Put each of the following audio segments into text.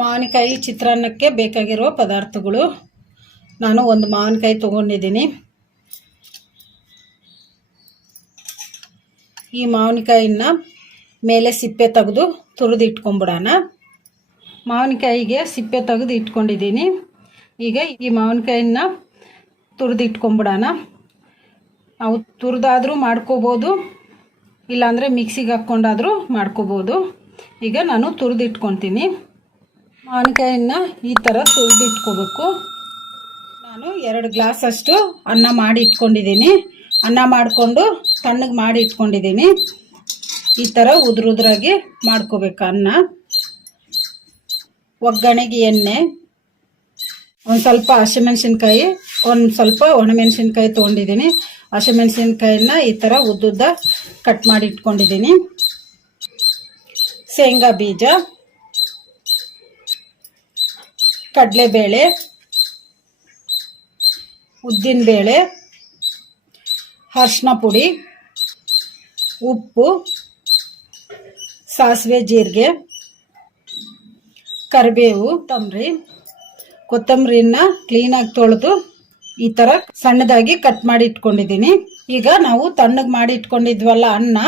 ಮಾವಿನಕಾಯಿ ಚಿತ್ರಾನ್ನಕ್ಕೆ ಬೇಕಾಗಿರುವ ಪದಾರ್ಥಗಳು. ನಾನು ಒಂದು ಮಾವಿನಕಾಯಿ ತೊಗೊಂಡಿದ್ದೀನಿ. ಈ ಮಾವಿನಕಾಯಿನ ಮೇಲೆ ಸಿಪ್ಪೆ ತೆಗೆದು ತುರಿದು ಇಟ್ಕೊಂಬಿಡೋಣ. ಮಾವಿನಕಾಯಿಗೆ ಸಿಪ್ಪೆ ತೆಗೆದು ಇಟ್ಕೊಂಡಿದ್ದೀನಿ. ಈಗ ಈ ಮಾವಿನಕಾಯಿನ ತುರಿದು ಇಟ್ಕೊಂಬಿಡೋಣ. ನಾವು ತುರಿದಾದರೂ ಮಾಡ್ಕೋಬೋದು, ಇಲ್ಲಾಂದರೆ ಮಿಕ್ಸಿಗೆ ಹಾಕ್ಕೊಂಡಾದರೂ ಮಾಡ್ಕೋಬೋದು. ಈಗ ನಾನು ತುರಿದು ಇಟ್ಕೊತೀನಿ ಮಾವಿನಕಾಯಿನ ಈ ಥರ ತುರಿದು ಇಟ್ಕೋಬೇಕು. ನಾನು ಎರಡು ಗ್ಲಾಸಷ್ಟು ಅನ್ನ ಮಾಡಿ ಇಟ್ಕೊಂಡಿದ್ದೀನಿ. ಅನ್ನ ಮಾಡಿಕೊಂಡು ತಣ್ಣಗೆ ಮಾಡಿ ಇಟ್ಕೊಂಡಿದ್ದೀನಿ. ಈ ಥರ ಉದುರುದ್ರಾಗಿ ಮಾಡ್ಕೋಬೇಕು ಅನ್ನ. ಒಗ್ಗರಣೆಗೆ ಎಣ್ಣೆ, ಒಂದು ಸ್ವಲ್ಪ ಹಸಿಮೆಣ್ಸಿನ್ಕಾಯಿ, ಒಂದು ಸ್ವಲ್ಪ ಒಣಮೆಣಸಿನ್ಕಾಯಿ ತೊಗೊಂಡಿದ್ದೀನಿ. ಹಸಿಮೆಣ್ಸಿನ್ಕಾಯಿನ ಈ ಥರ ಉದ್ದುದ್ದ ಕಟ್ ಮಾಡಿ ಇಟ್ಕೊಂಡಿದ್ದೀನಿ. ಶೇಂಗಾ ಬೀಜ, ಕಡಲೆಬೇಳೆ, ಉದ್ದಿನಬೇಳೆ ಅರ್ಶಿನ ಪುಡಿ, ಉಪ್ಪು ಸಾಸಿವೆ, ಜೀರಿಗೆ, ಕರಿಬೇವು ಕೊತ್ತಂಬರಿ ಕೊತ್ತಂಬರಿನ ಕ್ಲೀನಾಗಿ ತೊಳೆದು ಈ ಥರ ಸಣ್ಣದಾಗಿ ಕಟ್ ಮಾಡಿ ಇಟ್ಕೊಂಡಿದ್ದೀನಿ. ಈಗ ನಾವು ತಣ್ಣಗೆ ಮಾಡಿ ಇಟ್ಕೊಂಡಿದ್ವಲ್ಲ ಅನ್ನ,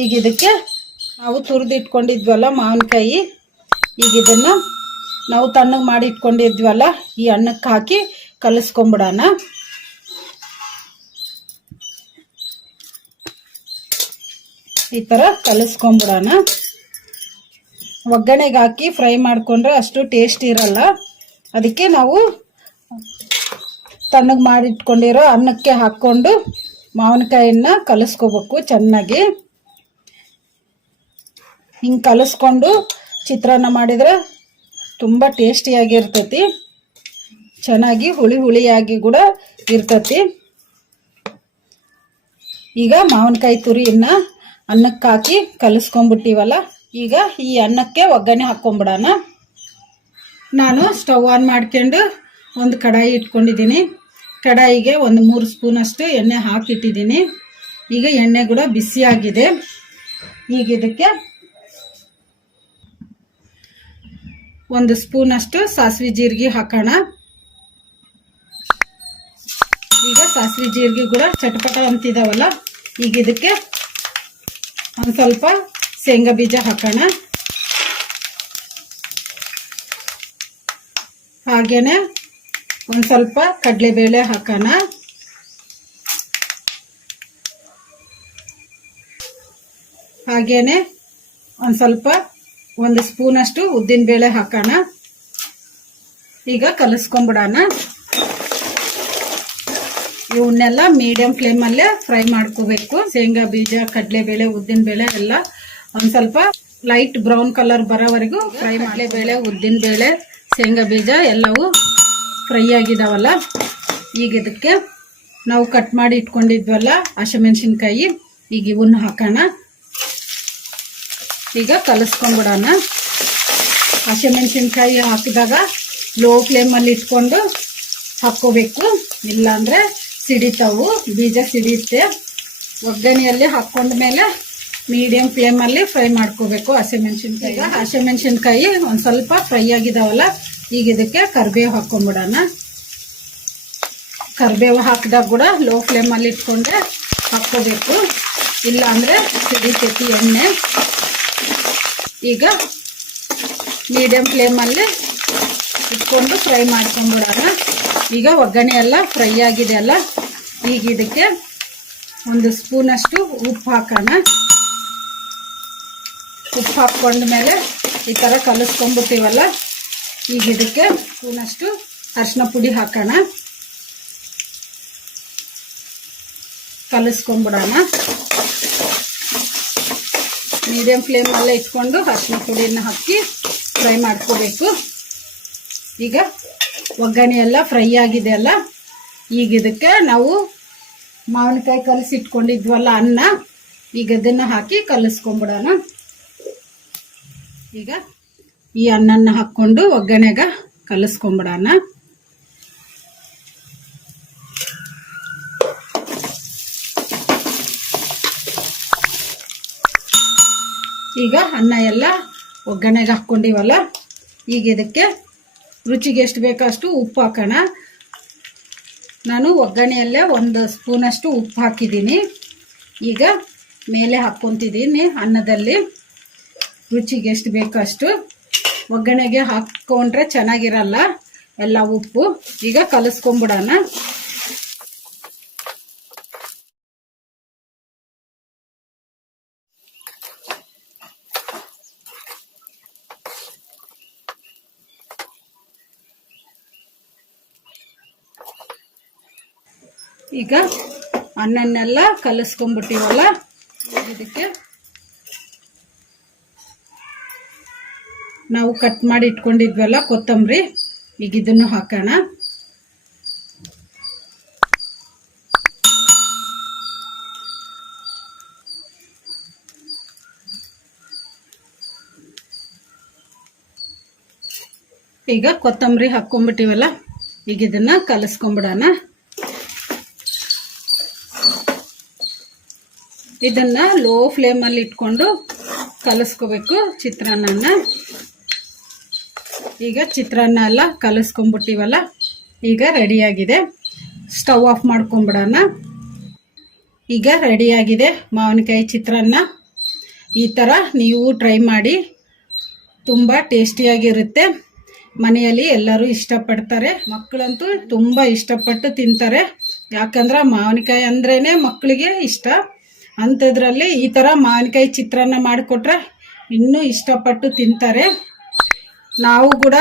ಈಗ ಇದಕ್ಕೆ ನಾವು ತುರಿದು ಇಟ್ಕೊಂಡಿದ್ವಲ್ಲ ಮಾವಿನಕಾಯಿ, ಈಗ ಇದನ್ನು ನಾವು ತಣ್ಣಗೆ ಮಾಡಿ ಇಟ್ಕೊಂಡಿದ್ವಲ್ಲ ಈ ಅನ್ನಕ್ಕೆ ಹಾಕಿ ಕಲಿಸ್ಕೊಂಬಿಡೋಣ. ಈ ಥರ ಕಲಿಸ್ಕೊಂಬಿಡೋಣ ಒಗ್ಗರಣೆಗೆ ಹಾಕಿ ಫ್ರೈ ಮಾಡಿಕೊಂಡ್ರೆ ಅಷ್ಟು ಟೇಸ್ಟ್ ಇರಲ್ಲ. ಅದಕ್ಕೆ ನಾವು ತಣ್ಣಗೆ ಮಾಡಿಟ್ಕೊಂಡಿರೋ ಅನ್ನಕ್ಕೆ ಹಾಕ್ಕೊಂಡು ಮಾವಿನಕಾಯಿನ ಕಲಿಸ್ಕೋಬೇಕು ಚೆನ್ನಾಗಿ. ಹಿಂಗೆ ಕಲಿಸ್ಕೊಂಡು ಚಿತ್ರಾನ್ನ ಮಾಡಿದರೆ ತುಂಬ ಟೇಸ್ಟಿಯಾಗಿರ್ತೈತಿ ಚೆನ್ನಾಗಿ ಹುಳಿ ಹುಳಿಯಾಗಿ ಕೂಡ ಇರ್ತತಿ. ಈಗ ಮಾವಿನಕಾಯಿ ತುರಿಯನ್ನ ಅನ್ನಕ್ಕೆ ಹಾಕಿ ಕಲಿಸ್ಕೊಂಡ್ಬಿಟ್ಟಿವಲ್ಲ, ಈಗ ಈ ಅನ್ನಕ್ಕೆ ಒಗ್ಗರಣೆ ಹಾಕ್ಕೊಂಬಿಡೋಣ. ನಾನು ಸ್ಟವ್ ಆನ್ ಮಾಡ್ಕೊಂಡು ಒಂದು ಕಡಾಯಿ ಇಟ್ಕೊಂಡಿದ್ದೀನಿ. ಕಡಾಯಿಗೆ ಒಂದು ಮೂರು ಸ್ಪೂನಷ್ಟು ಎಣ್ಣೆ ಹಾಕಿಟ್ಟಿದ್ದೀನಿ. ಈಗ ಎಣ್ಣೆ ಕೂಡ ಬಿಸಿಯಾಗಿದೆ. ಈಗ ಇದಕ್ಕೆ ಒಂದು ಸ್ಪೂನಷ್ಟು ಸಾಸಿವೆ ಜೀರಿಗೆ ಹಾಕೋಣ. ಈಗ ಸಾಸಿವೆ ಜೀರಿಗೆ ಕೂಡ ಚಟಪಟ ಅಂತಿದಾವಲ್ಲ, ಈಗ ಇದಕ್ಕೆ ಒಂದು ಸ್ವಲ್ಪ ಶೇಂಗಾ ಬೀಜ ಹಾಕೋಣ. ಹಾಗೇನೆ ಒಂದು ಸ್ವಲ್ಪ ಕಡಲೆಬೇಳೆ ಹಾಕೋಣ. ಹಾಗೇನೆ ಒಂದು ಸ್ವಲ್ಪ ಒಂದು ಸ್ಪೂನಷ್ಟು ಉದ್ದಿನಬೇಳೆ ಹಾಕೋಣ. ಈಗ ಕಲಿಸ್ಕೊಂಬಿಡೋಣ. ಇವನ್ನೆಲ್ಲ ಮೀಡಿಯಂ ಫ್ಲೇಮಲ್ಲೇ ಫ್ರೈ ಮಾಡ್ಕೋಬೇಕು. ಶೇಂಗಾ ಬೀಜ ಕಡಲೆಬೇಳೆ ಉದ್ದಿನಬೇಳೆ ಎಲ್ಲ ಒಂದು ಸ್ವಲ್ಪ ಲೈಟ್ ಬ್ರೌನ್ ಕಲರ್ ಬರೋವರೆಗೂ ಫ್ರೈ ಬೇಳೆ ಉದ್ದಿನಬೇಳೆ ಶೇಂಗಾ ಬೀಜ ಎಲ್ಲವೂ ಫ್ರೈ ಆಗಿದಾವಲ್ಲ? ಈಗ ಇದಕ್ಕೆ ನಾವು ಕಟ್ ಮಾಡಿ ಇಟ್ಕೊಂಡಿದ್ವಲ್ಲ ಹಸಿಮೆಣಸಿನ್ಕಾಯಿ ಈಗ ಇವನ್ನ ಹಾಕೋಣ. ಈಗ ಕಲಸ್ಕೊಂಡ್ಬಿಡೋಣ ಹಸಿಮೆಣಸಿನ್ಕಾಯಿ ಹಾಕಿದಾಗ ಲೋ ಫ್ಲೇಮಲ್ಲಿ ಇಟ್ಕೊಂಡು ಹಾಕ್ಕೋಬೇಕು. ಇಲ್ಲಾಂದರೆ ಸಿಡಿತಾವು, ಬೀಜ ಸಿಡಿಯುತ್ತೆ. ಒಗ್ಗರಣೆಯಲ್ಲಿ ಹಾಕ್ಕೊಂಡ ಮೇಲೆ ಮೀಡಿಯಂ ಫ್ಲೇಮಲ್ಲಿ ಫ್ರೈ ಮಾಡ್ಕೋಬೇಕು. ಹಸಿಮೆಣ್ಸಿನ್ಕಾಯಿ ಹಸಿಮೆಣ್ಸಿನ್ಕಾಯಿ ಒಂದು ಸ್ವಲ್ಪ ಫ್ರೈ ಆಗಿದಾವಲ್ಲ, ಈಗ ಇದಕ್ಕೆ ಕರಿಬೇವು ಹಾಕ್ಕೊಂಬಿಡೋಣ ಕರಿಬೇವು ಹಾಕಿದಾಗ ಕೂಡ ಲೋ ಫ್ಲೇಮಲ್ಲಿ ಇಟ್ಕೊಂಡೆ ಹಾಕ್ಕೋಬೇಕು. ಇಲ್ಲಾಂದರೆ ಸಿಡಿತೈತಿ ಎಣ್ಣೆ. ಈಗ ಮೀಡಿಯಂ ಫ್ಲೇಮಲ್ಲಿ ಇಟ್ಕೊಂಡು ಫ್ರೈ ಮಾಡ್ಕೊಂಡ್ಬಿಡೋಣ ಈಗ ಒಗ್ಗರಣೆ ಎಲ್ಲ ಫ್ರೈ ಆಗಿದೆ ಅಲ್ಲ? ಈಗ ಇದಕ್ಕೆ ಒಂದು ಸ್ಪೂನಷ್ಟು ಉಪ್ಪು ಹಾಕೋಣ. ಉಪ್ಪು ಹಾಕ್ಕೊಂಡ ಮೇಲೆ ಈ ಥರ ಕಲಿಸ್ಕೊಂಡ್ಬಿಟ್ಟಿವಲ್ಲ, ಈಗ ಇದಕ್ಕೆ ಸ್ಪೂನಷ್ಟು ಅರಿಶಿನ ಪುಡಿ ಹಾಕೋಣ. ಕಲಿಸ್ಕೊಂಬಿಡೋಣ ಮೀಡಿಯಂ ಫ್ಲೇಮಲ್ಲೇ ಇಟ್ಕೊಂಡು ಅರಿಶಿನ ಪುಡಿನ ಹಾಕಿ ಫ್ರೈ ಮಾಡ್ಕೋಬೇಕು. ಈಗ ಒಗ್ಗರಣೆ ಎಲ್ಲ ಫ್ರೈ ಆಗಿದೆ ಅಲ್ಲ, ಈಗ ಇದಕ್ಕೆ ನಾವು ಮಾವಿನಕಾಯಿ ಕಲಸಿಟ್ಕೊಂಡಿದ್ವಲ್ಲ ಅನ್ನ, ಈಗ ಅದನ್ನು ಹಾಕಿ ಕಲಸ್ಕೊಂಬಿಡೋಣ. ಈಗ ಈ ಅನ್ನನ ಹಾಕ್ಕೊಂಡು ಒಗ್ಗರಣೆಗ ಕಲಸ್ಕೊಂಬಿಡೋಣ. ಈಗ ಅನ್ನ ಎಲ್ಲ ಒಗ್ಗರಣೆಗೆ ಹಾಕ್ಕೊಂಡಿವಲ್ಲ, ಈಗ ಇದಕ್ಕೆ ರುಚಿಗೆ ಎಷ್ಟು ಬೇಕೋ ಅಷ್ಟು ಉಪ್ಪು ಹಾಕೋಣ. ನಾನು ಒಗ್ಗರಣೆಯಲ್ಲೇ ಒಂದು ಸ್ಪೂನಷ್ಟು ಉಪ್ಪು ಹಾಕಿದ್ದೀನಿ. ಈಗ ಮೇಲೆ ಹಾಕ್ಕೊತಿದ್ದೀನಿ ಅನ್ನದಲ್ಲಿ. ರುಚಿಗೆ ಎಷ್ಟು ಬೇಕೋ ಅಷ್ಟು. ಒಗ್ಗರಣೆಗೆ ಹಾಕ್ಕೊಂಡ್ರೆ ಚೆನ್ನಾಗಿರಲ್ಲ ಎಲ್ಲ ಉಪ್ಪು. ಈಗ ಕಲಿಸ್ಕೊಂಬಿಡೋಣ. ಈಗ ಅನ್ನನ್ನೆಲ್ಲ ಕಲಿಸ್ಕೊಂಡ್ಬಿಟ್ಟಿವಲ್ಲ, ಇದಕ್ಕೆ ನಾವು ಕಟ್ ಮಾಡಿ ಇಟ್ಕೊಂಡಿದ್ವಲ್ಲ ಕೊತ್ತಂಬರಿ, ಈಗ ಇದನ್ನು ಹಾಕೋಣ. ಈಗ ಕೊತ್ತಂಬರಿ ಹಾಕ್ಕೊಂಡ್ಬಿಟ್ಟಿವಲ್ಲ, ಈಗ ಇದನ್ನ ಕಲಿಸ್ಕೊಂಡ್ಬಿಡೋಣ. ಇದನ್ನ ಲೋ ಫ್ಲೇಮಲ್ಲಿ ಇಟ್ಕೊಂಡು ಕಲಿಸ್ಕೋಬೇಕು ಚಿತ್ರಾನ್ನ ಈಗ ಚಿತ್ರಾನ್ನ ಎಲ್ಲ ಕಲಿಸ್ಕೊಂಡ್ಬಿಟ್ಟಿವಲ್ಲ, ಈಗ ರೆಡಿಯಾಗಿದೆ ಸ್ಟವ್ ಆಫ್ ಮಾಡ್ಕೊಂಬಿಡೋಣ. ಈಗ ರೆಡಿಯಾಗಿದೆ ಮಾವಿನಕಾಯಿ ಚಿತ್ರಾನ್ನ. ಈ ಥರ ನೀವು ಟ್ರೈ ಮಾಡಿ, ತುಂಬ ಟೇಸ್ಟಿಯಾಗಿರುತ್ತೆ ಮನೆಯಲ್ಲಿ ಎಲ್ಲರೂ ಇಷ್ಟಪಡ್ತಾರೆ. ಮಕ್ಕಳಂತೂ ತುಂಬ ಇಷ್ಟಪಟ್ಟು ತಿಂತಾರೆ. ಯಾಕಂದ್ರೆ ಮಾವಿನಕಾಯಿ ಅಂದ್ರೇ ಮಕ್ಕಳಿಗೆ ಇಷ್ಟ. ಅಂಥದ್ರಲ್ಲಿ ಈ ಥರ ಮಾವಿನಕಾಯಿ ಚಿತ್ರಾನ್ನ ಮಾಡಿಕೊಟ್ರೆ ಇನ್ನೂ ಇಷ್ಟಪಟ್ಟು ತಿಂತಾರೆ. ನಾವು ಕೂಡ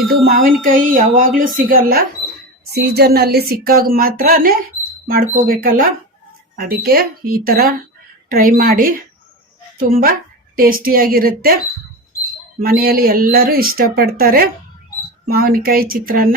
ಇದು ಮಾವಿನಕಾಯಿ ಯಾವಾಗಲೂ ಸಿಗಲ್ಲ. ಸೀಸನ್ನಲ್ಲಿ ಸಿಕ್ಕಾಗ ಮಾತ್ರನೇ ಮಾಡ್ಕೋಬೇಕಲ್ಲ. ಅದಕ್ಕೆ ಈ ಥರ ಟ್ರೈ ಮಾಡಿ. ತುಂಬ ಟೇಸ್ಟಿಯಾಗಿರುತ್ತೆ. ಮನೆಯಲ್ಲಿ ಎಲ್ಲರೂ ಇಷ್ಟಪಡ್ತಾರೆ ಮಾವಿನಕಾಯಿ ಚಿತ್ರಾನ್ನ.